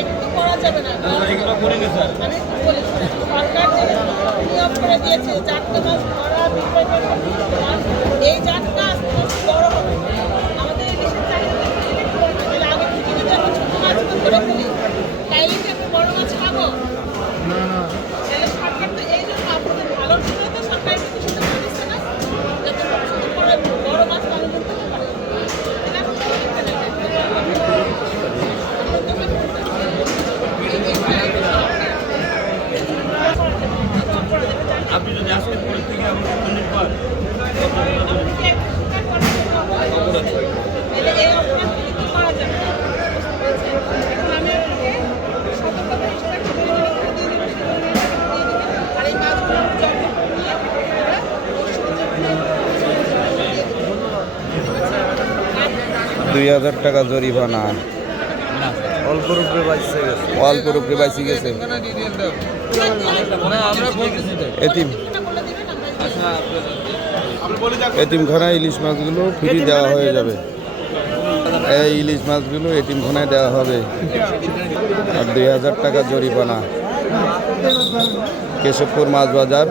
একটু করা যাবে না মানে বলি সরকার যে নিয়োগ করে দিয়েছে 4টে মাস ধরা বিক্রয় করে এই 4টা আস্তে আস্তে বড় হবে আমাদের এই দেশের চাহিদা তাহলে আগে থেকে যদি আমরা ছোট মাছগুলো করে ফেলি তাইলে কি আমরা বড় মাছ খাবো তাহলে সরকার তো এই জন্য আপনাদের ভালোর জন্য তো সরকার একটু সিদ্ধান্ত নিচ্ছে না যাতে বড় মাছ পালন করতে পারে এটা এখন তো আপনি যদি আজকে পরের থেকে আমাকে মিনিট পর ৳২,০০০ জরিমানা। অল্প রূপে বাইসে গেছে। অল্প রূপে বাইসে গেছে। এতিম এতিমখানায় ইলিশ মাছগুলো ফ্রি দেওয়া হয়ে যাবে। এই ইলিশ মাছগুলো এতিমখানায় দেওয়া হবে আর ৳২,০০০ জরিমানা। কেশবপুর মাছ বাজার।